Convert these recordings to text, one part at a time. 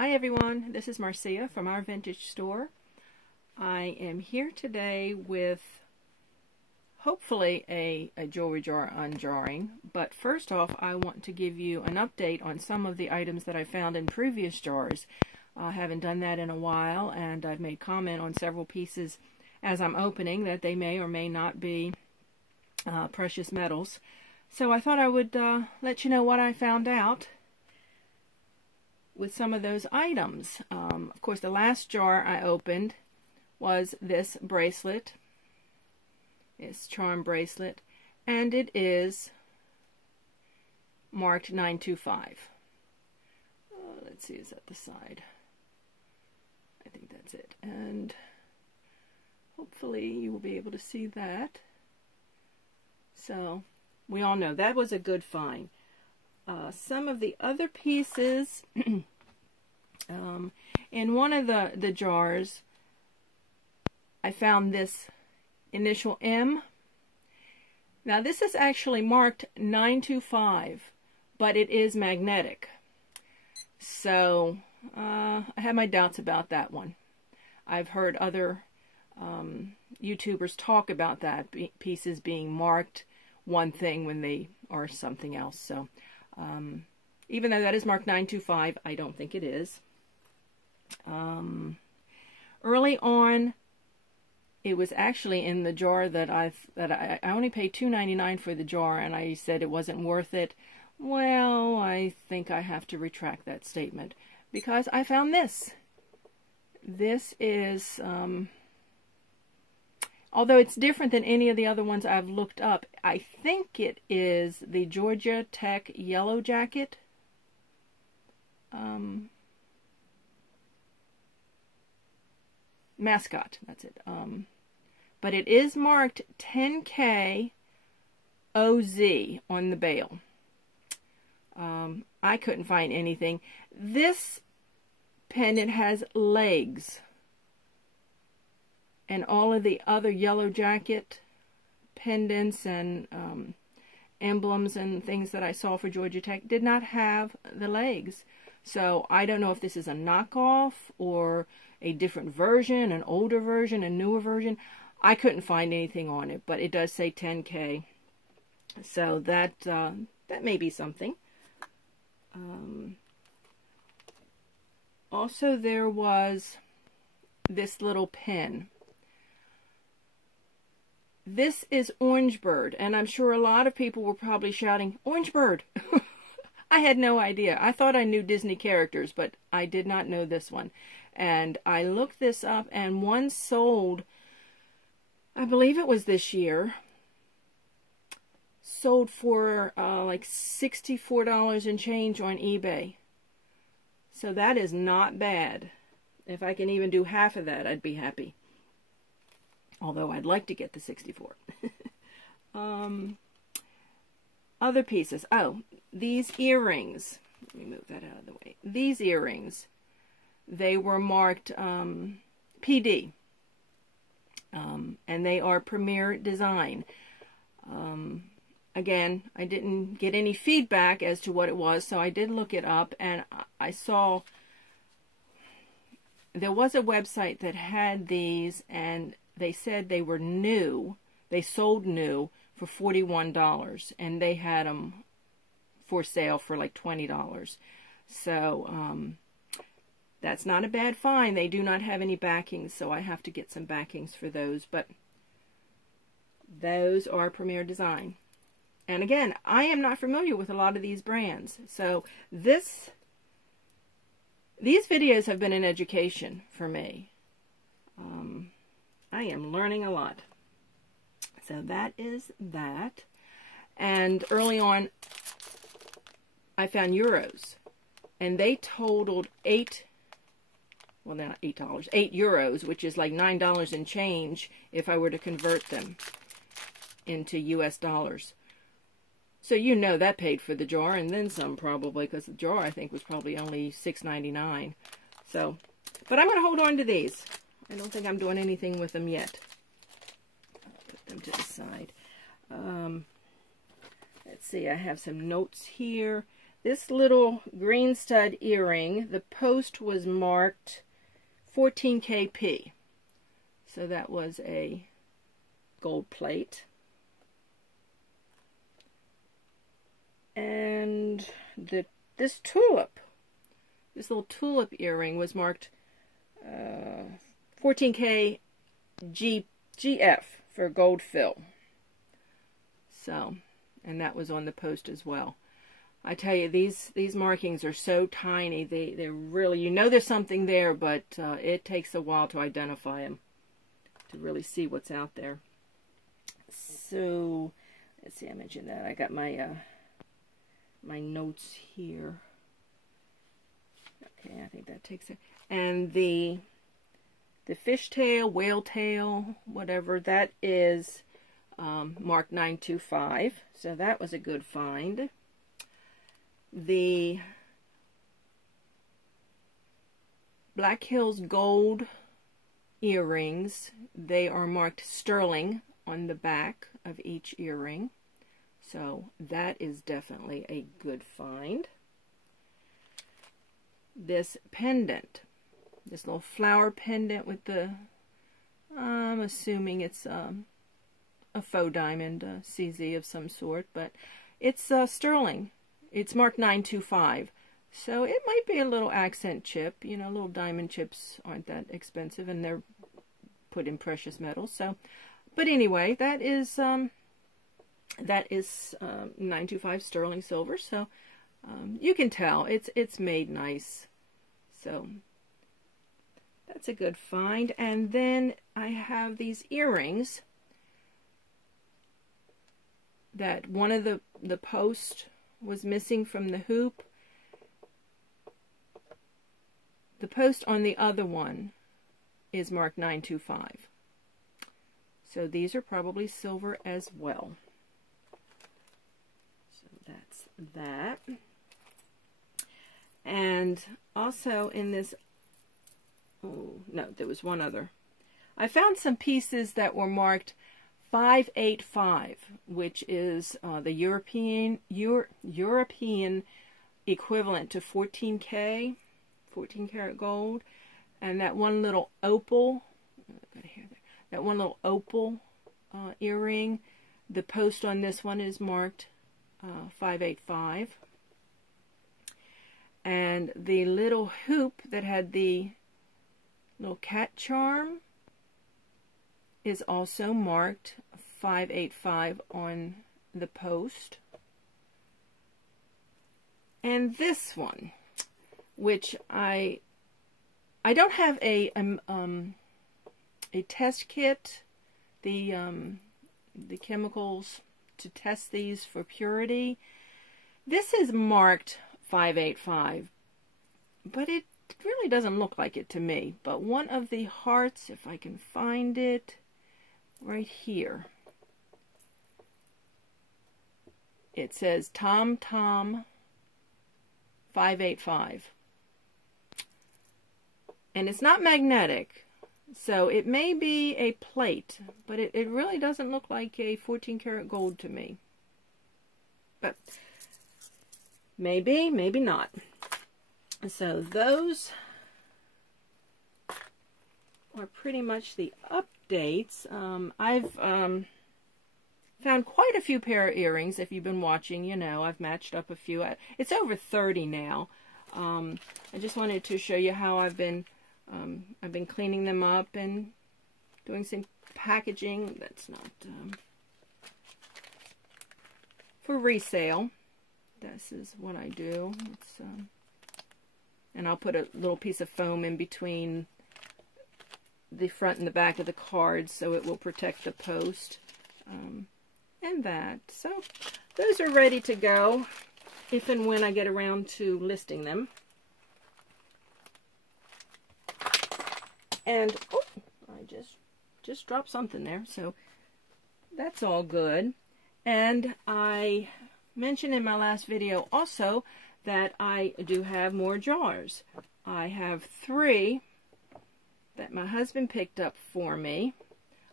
Hi everyone, this is Marcia from our vintage store. I am here today with hopefully a jewelry jar unjarring, but first off I want to give you an update on some of the items that I found in previous jars. I haven't done that in a while, and I've made comment on several pieces as I'm opening that they may or may not be precious metals. So I thought I would let you know what I found out with some of those items. Of course, the last jar I opened was this bracelet. It's charm bracelet, and it is marked 925. Let's see, is that the side? I think that's it, and hopefully you will be able to see that. So we all know that was a good find. Some of the other pieces, in one of the jars, I found this initial M. Now this is actually marked 925, but it is magnetic. So I have my doubts about that one. I've heard other YouTubers talk about that, pieces being marked one thing when they are something else. So even though that is marked 925, I don't think it is. Early on, it was actually in the jar that I only paid $2.99 for the jar, and I said it wasn't worth it. Well, I think I have to retract that statement, because I found this. This is, although it's different than any of the other ones I've looked up, I think it is the Georgia Tech Yellow Jacket. Mascot, that's it. But it is marked 10K OZ on the bail. I couldn't find anything. This pendant has legs, and all of the other Yellow Jacket pendants and emblems and things that I saw for Georgia Tech did not have the legs. So I don't know if this is a knockoff or a different version, an older version, a newer version. I couldn't find anything on it, but it does say 10K. So that may be something. Also, there was this little pin. This is Orange Bird, and I'm sure a lot of people were probably shouting, "Orange Bird!" I had no idea. I thought I knew Disney characters, but I did not know this one. And I looked this up, and one sold, I believe it was this year, sold for like $64 and change on eBay. So that is not bad. If I can even do half of that, I'd be happy. Although I'd like to get the 64. Other pieces. Oh, these earrings. Let me move that out of the way. These earrings, they were marked PD. And they are Premier Design. Again, I didn't get any feedback as to what it was, so I did look it up, and I saw there was a website that had these, and they said they were new. They sold new for $41, and they had them for sale for like $20. So that's not a bad find. They do not have any backings, so I have to get some backings for those, but those are Premier Design. And again, I am not familiar with a lot of these brands, so these videos have been an education for me. I am learning a lot. So that is that. And early on, I found euros, and they totaled $8, well, not $8, 8 euros, which is like $9 and change if I were to convert them into US dollars. So you know that paid for the jar and then some, probably, because the jar I think was probably only $6.99. So, but I'm going to hold on to these. I don't think I'm doing anything with them yet. I'll put them to the side. Let's see, I have some notes here. this little green stud earring, the post was marked 14 kp. So that was a gold plate. And this little tulip earring was marked 14K GF for gold fill. So, and that was on the post as well. I tell you, these markings are so tiny. They're really, you know there's something there, but it takes a while to identify them, to really see what's out there. So, let's see, I mentioned that. I got my my notes here. Okay, I think that takes it. And the fishtail, whale tail, whatever, that is marked 925. So that was a good find. The Black Hills gold earrings, they are marked sterling on the back of each earring. So that is definitely a good find. This pendant, this little flower pendant with the, I'm assuming it's a faux diamond, CZ of some sort, but it's sterling. It's marked 925. So it might be a little accent chip. You know, little diamond chips aren't that expensive, and they're put in precious metals. So, but anyway, that is 925 sterling silver. So you can tell it's made nice. So that's a good find. And then I have these earrings that one of the post was missing from the hoop. The post on the other one is marked 925. So these are probably silver as well. So that's that. And also in this, oh no, there was one other. I found some pieces that were marked 585, which is the European equivalent to 14K, 14 karat gold. And that one little opal, that one little opal earring, the post on this one is marked 585. And the little hoop that had the little cat charm is also marked 585 on the post. And this one, which I don't have a test kit, the chemicals to test these for purity. This is marked 585, but it really doesn't look like it to me. But one of the hearts, if I can find it, right here, it says Tom Tom 585. And it's not magnetic, so it may be a plate, but it really doesn't look like a 14 karat gold to me. But maybe, maybe not. So those are pretty much the updates. I've found quite a few pair of earrings. If you've been watching, you know, I've matched up a few. It's over 30 now. I just wanted to show you how I've been cleaning them up and doing some packaging. That's not for resale. This is what I do. It's, and I'll put a little piece of foam in between the front and the back of the card so it will protect the post. And that. So those are ready to go if and when I get around to listing them. And, oh, I just dropped something there. So that's all good. And I mentioned in my last video also that I do have more jars. I have 3 that my husband picked up for me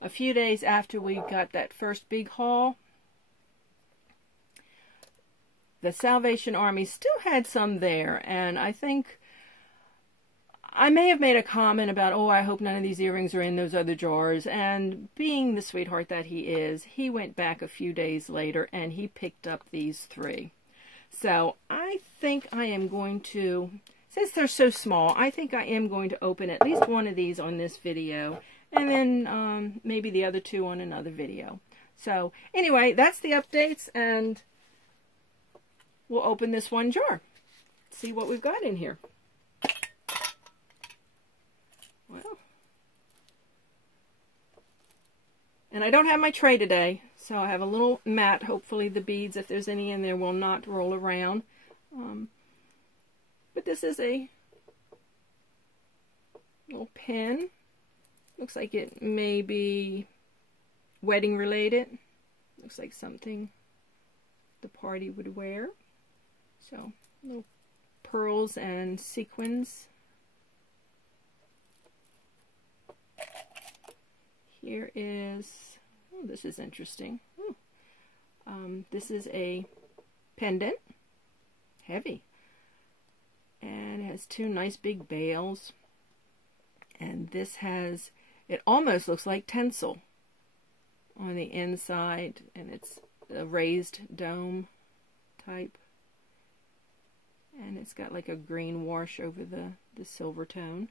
a few days after we got that first big haul. the Salvation Army still had some there, and I think I may have made a comment about, oh, I hope none of these earrings are in those other jars, and being the sweetheart that he is, he went back a few days later and he picked up these 3. So I think I am going to, since they're so small, I think I am going to open at least one of these on this video, and then maybe the other 2 on another video. So anyway, that's the updates, and we'll open this one jar. See what we've got in here. Well, and I don't have my tray today, so I have a little mat. Hopefully the beads, if there's any in there, will not roll around. But this is a little pin. Looks like it may be wedding related. Looks like something the party would wear. So, little pearls and sequins. Here is, oh, this is interesting. This is a pendant, heavy, and it has 2 nice big bails, and this has, it almost looks like tinsel on the inside, and it's a raised dome type, and it's got like a green wash over the silver tone.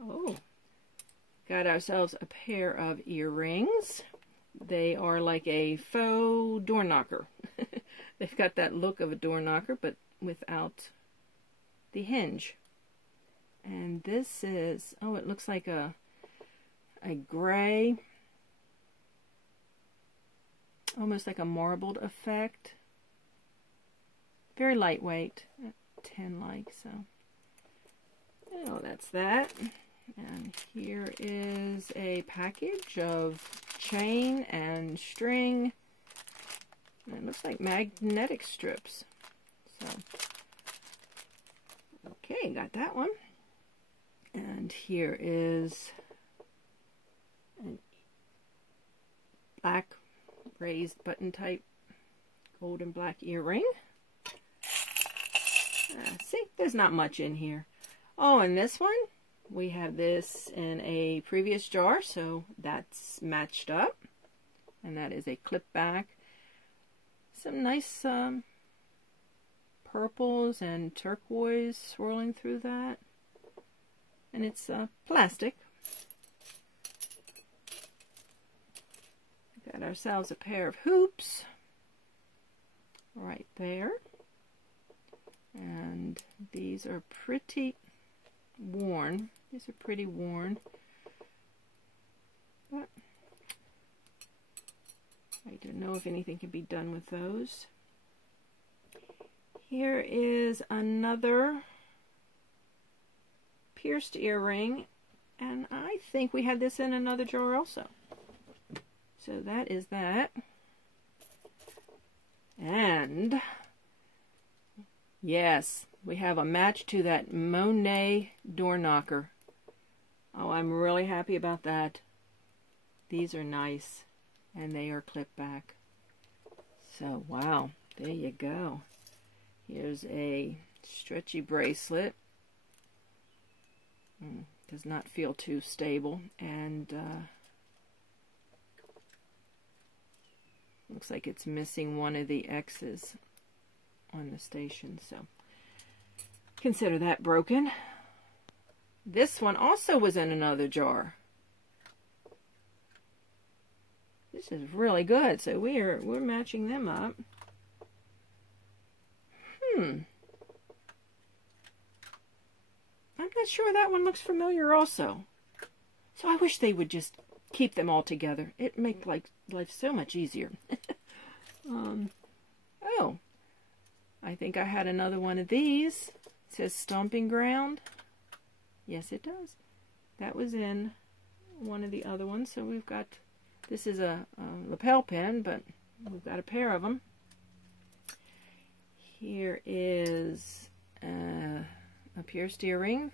Oh, got ourselves a pair of earrings. They are like a faux door knocker. They've got that look of a door knocker, but without the hinge. And this is, oh, it looks like a gray, almost like a marbled effect. Very lightweight, 10 like, so. Oh, that's that. And here is a package of chain and string. And it looks like magnetic strips. So, okay, got that one. And here is a black raised button type gold and black earring. See, there's not much in here. Oh, and this one, we have this in a previous jar, so that's matched up. And that is a clip back. Some nice purples and turquoise swirling through that. And it's plastic. Got ourselves a pair of hoops right there. And these are pretty worn. These are pretty worn. But I don't know if anything can be done with those. Here is another pierced earring, and I think we had this in another jar also. So that is that. And yes, we have a match to that Monet door knocker. Oh, I'm really happy about that. These are nice, and they are clip back. So, wow, there you go. Here's a stretchy bracelet. Does not feel too stable, and looks like it's missing one of the X's on the station, so consider that broken. This one also was in another jar. This is really good, so we're matching them up. I'm not sure that one looks familiar also. So I wish they would just keep them all together. It'd make life so much easier. Oh, I think I had another one of these. It says Stomping Ground. Yes, it does. That was in one of the other ones. So we've got, this is a lapel pin, but we've got a pair of them. Here is a pierced earring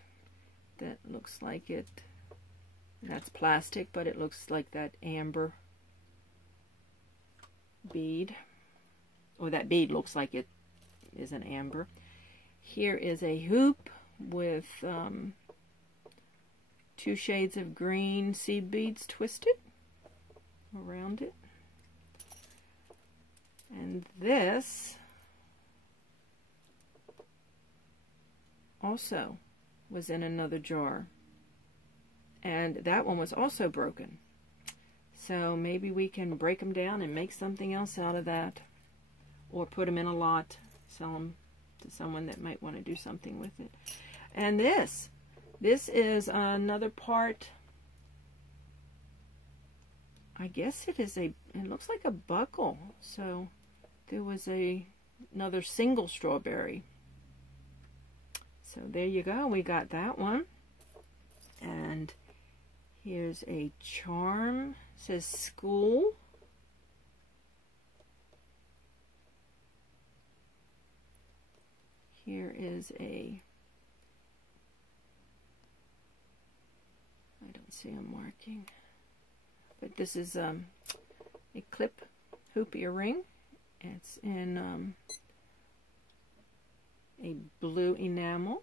that looks like it, that's plastic, but it looks like that amber bead. Or that bead looks like it is an amber. Here is a hoop with 2 shades of green seed beads twisted around it. And this also was in another jar. And that one was also broken. So maybe we can break them down and make something else out of that. Or put them in a lot, sell them to someone that might want to do something with it. And this is another part. I guess it looks like a buckle. So there was another single strawberry. So there you go, we got that one. And here's a charm, it says school. Here is I don't see a marking, but this is a clip hoop earring. It's in a blue enamel.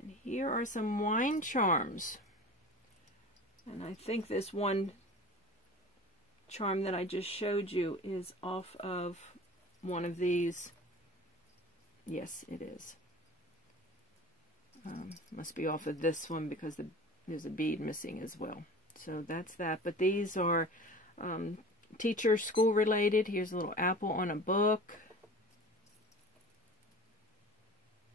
And here are some wine charms. And I think this one charm that I just showed you is off of one of these. Yes, it is. Must be off of this one because there's a bead missing as well. So that's that. But these are teacher, school related. Here's a little apple on a book.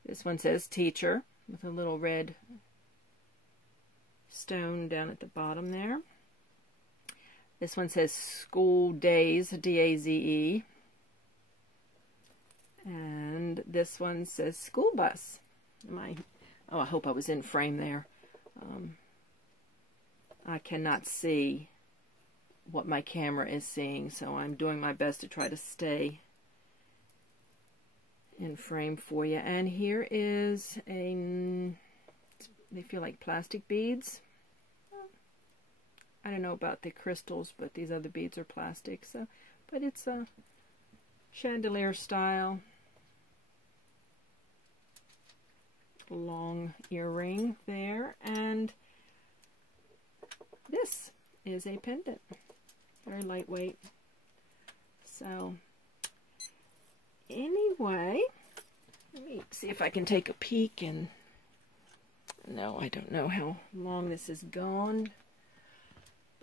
This one says teacher with a little red stone down at the bottom there. This one says school days, D-A-Z-E. And this one says school bus. Oh, I hope I was in frame there. I cannot see what my camera is seeing, so I'm doing my best to try to stay in frame for you. And here is they feel like plastic beads. I don't know about the crystals, but these other beads are plastic. So, but it's a chandelier style long earring there, and this is a pendant, very lightweight. So anyway, let me see if I can take a peek. And no, I don't know how long this has gone.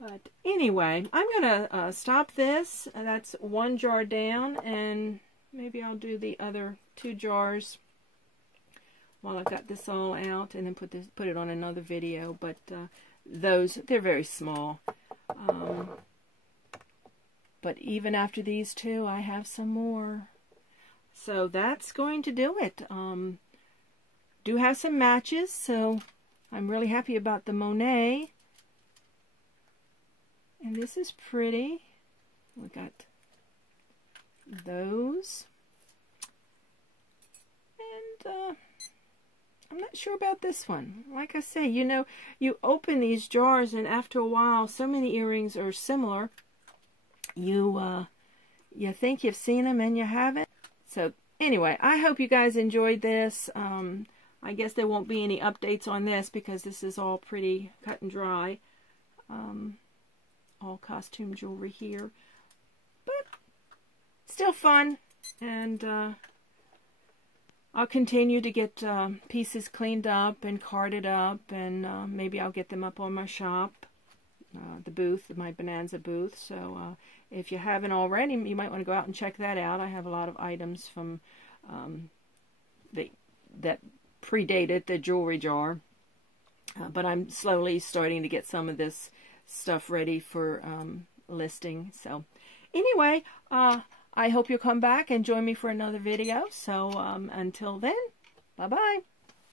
But anyway, I'm going to stop this. That's one jar down, and maybe I'll do the other 2 jars while I've got this all out, and then put it on another video. But they're very small. But even after these 2, I have some more. So that's going to do it. Do have some matches, so I'm really happy about the Monet. And this is pretty. We got those. And I'm not sure about this one. Like I say, you know, you open these jars, and after a while, so many earrings are similar. You think you've seen them and you haven't. So anyway, I hope you guys enjoyed this. I guess there won't be any updates on this because this is all pretty cut and dry. All costume jewelry here, but still fun. And I'll continue to get pieces cleaned up and carded up, and maybe I'll get them up on my shop, the booth, my Bonanza booth. So if you haven't already, you might want to go out and check that out. I have a lot of items from that predated the jewelry jar, but I'm slowly starting to get some of this stuff ready for listing. So anyway, I hope you'll come back and join me for another video. So until then, bye-bye.